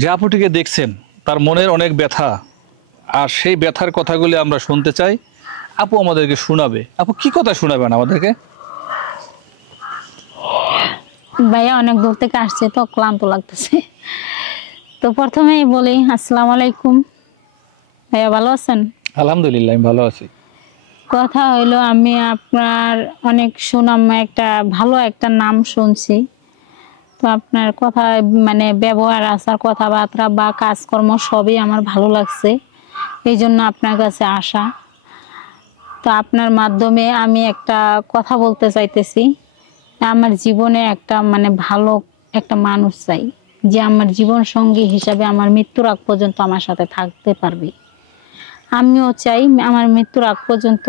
যে আপুটিকে দেখছেন তার মনের অনেক ব্যথা, আর সেই ব্যথার কথাগুলি আমরা শুনতে চাই। আপু আমাদেরকে শোনাবে। আপু কি কথা শোনাবেন আমাদেরকে? ভাইয়া অনেক দূর থেকে আসছে তো ক্লান্ত লাগতেছে। তো প্রথমেই বলি আসসালামু আলাইকুম। ভাইয়া ভালো আছেন? আলহামদুলিল্লাহ, আমি ভালো আছি। কথা হইলো আমি আপনার অনেক সুনাম একটা ভালো একটা নাম শুনছি। তো আপনার কথা মানে ব্যবহার আচার কথাবার্তা বা কাজকর্ম সবই আমার ভালো লাগছে, এই জন্য আপনার কাছে আসা। তো আপনার মাধ্যমে আমি একটা কথা বলতে চাইতেছি। আমার জীবনে একটা মানে ভালো একটা মানুষ চাই, যে আমার জীবন সঙ্গী হিসাবে আমার মৃত্যুর আগ পর্যন্ত আমার সাথে থাকতে পারবে। আমিও চাই আমার মৃত্যুর আগ পর্যন্ত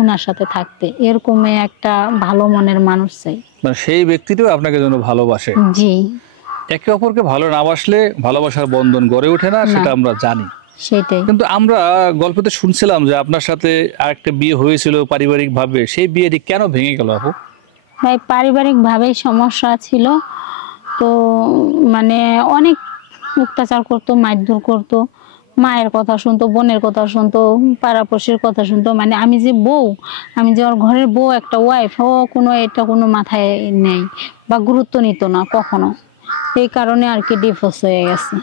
ওনার সাথে থাকতে, এরকমই একটা ভালো মনের মানুষ চাই। মানে সেই ব্যক্তিটাও আপনাকে জন্য ভালোবাসে। জি। একে অপরকে ভালো না বাসলে ভালোবাসার বন্ধন গড়ে ওঠে না, সেটা আমরা জানি। সেটাই। কিন্তু আমরা গল্পতে শুনছিলাম যে আপনার সাথে আরেকটা বিয়ে হয়েছিল পারিবারিক ভাবে, সেই বিয়েটি কেন ভেঙে গেল আপু? ভাই পারিবারিক ভাবে সমস্যা ছিল, তো মানে অনেক অত্যাচার করতো, মারধর করতো, মায়ের কথা শুনতো, বোনের কথা শুনতো, পাড়াপড়শির কথা শুনতো। মানে আমি যে বউ, আমি যে ওর ঘরের বউ, একটা ওয়াইফ, ও কোনো মাথায় নেই বা গুরুত্ব নিত না কখনো। এই কারণে আর কি ডিভোর্স হয়ে গেছে।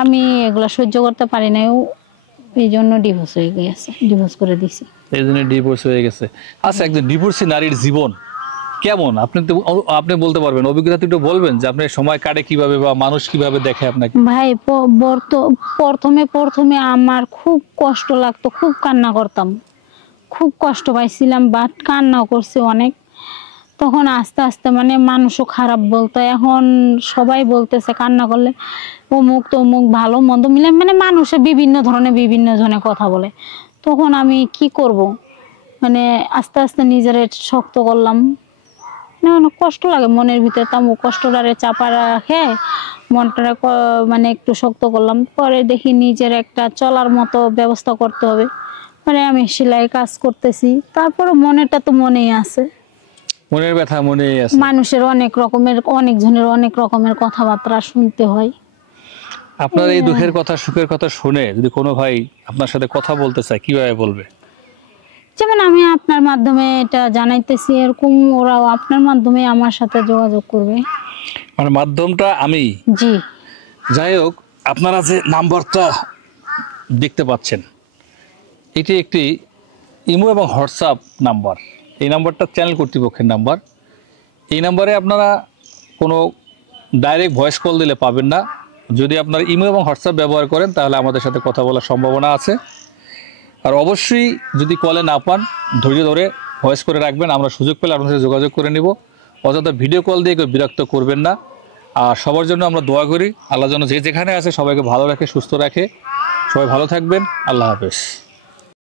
আমি এগুলা সহ্য করতে পারি না, এই জন্য ডিভোর্স হয়ে গেছে, ডিভোর্স করে দিছি। এই জন্য ডিভোর্স হয়ে গেছে। আচ্ছা, একজন ডিভোর্সি নারীর জীবন কেমন আপনি বলতে পারবেন? অভিজ্ঞতা একটু বলবেন যে আপনার সময় কাটে কিভাবে বা মানুষ কিভাবে দেখে আপনাকে? ভাই প্রথমে আমার খুব কষ্ট লাগতো, খুব কান্না করতাম, খুব কষ্ট পাইছিলাম, বাট কান্নাও করছি অনেক। তখন আস্তে আস্তে মানে মানুষও খারাপ বলতো, এখন সবাই বলতেছে কান্না করলে অমুক তমুক ভালো মন্দ মিলে, মানে মানুষে বিভিন্ন ধরনের বিভিন্ন জনে কথা বলে। তখন আমি কি করব, মানে আস্তে আস্তে নিজের শক্ত করলাম। না অনেক কষ্ট লাগে মনের ভিতরে, তামু কষ্টটারে চাপা রাখে মনটারে মানে একটু শক্ত করলাম। পরে দেখি নিজের একটা চলার মতো ব্যবস্থা করতে হবে, মানে আমি সেলাই কাজ করতেছি। তারপরে মনেটা তো মনেই আছে, মনের ব্যথা মনেই আছে। মানুষের অনেক অনেকজনের অনেক রকমের কথাবার্তা শুনতে হয়। আপনার এই দুঃখের কথা সুখের কথা শুনে যদি কোনো ভাই আপনার সাথে কথা বলতে চায়, কিভাবে বলবে? যেমন আমি আপনার মাধ্যমে এটা জানাইতেছি, এরকম ওরাও আপনার মাধ্যমে আমার সাথে যোগাযোগ করবে। মানে মাধ্যমটা আমি। জি। যাই হোক, আপনারা যে নাম্বারটা দেখতে পাচ্ছেন, এটি একটি ইমো এবং হোয়াটসঅ্যাপ নাম্বার। এই নাম্বারটা চ্যানেল কর্তৃপক্ষের নাম্বার। এই নাম্বারে আপনারা কোনো ডাইরেক্ট ভয়েস কল দিলে পাবেন না। যদি আপনারা ইমো এবং হোয়াটসঅ্যাপ ব্যবহার করেন তাহলে আমাদের সাথে কথা বলার সম্ভাবনা আছে। আর অবশ্যই যদি কলে না পান, ধৈর্য ধরে ভয়েস করে রাখবেন, আমরা সুযোগ পেলে আপনার সাথে যোগাযোগ করে নিব। অযথা ভিডিও কল দিয়ে কেউ বিরক্ত করবেন না। আর সবার জন্য আমরা দোয়া করি, আল্লাহ যেন যে যেখানে আছে সবাইকে ভালো রাখে, সুস্থ রাখে। সবাই ভালো থাকবেন। আল্লাহ হাফেজ।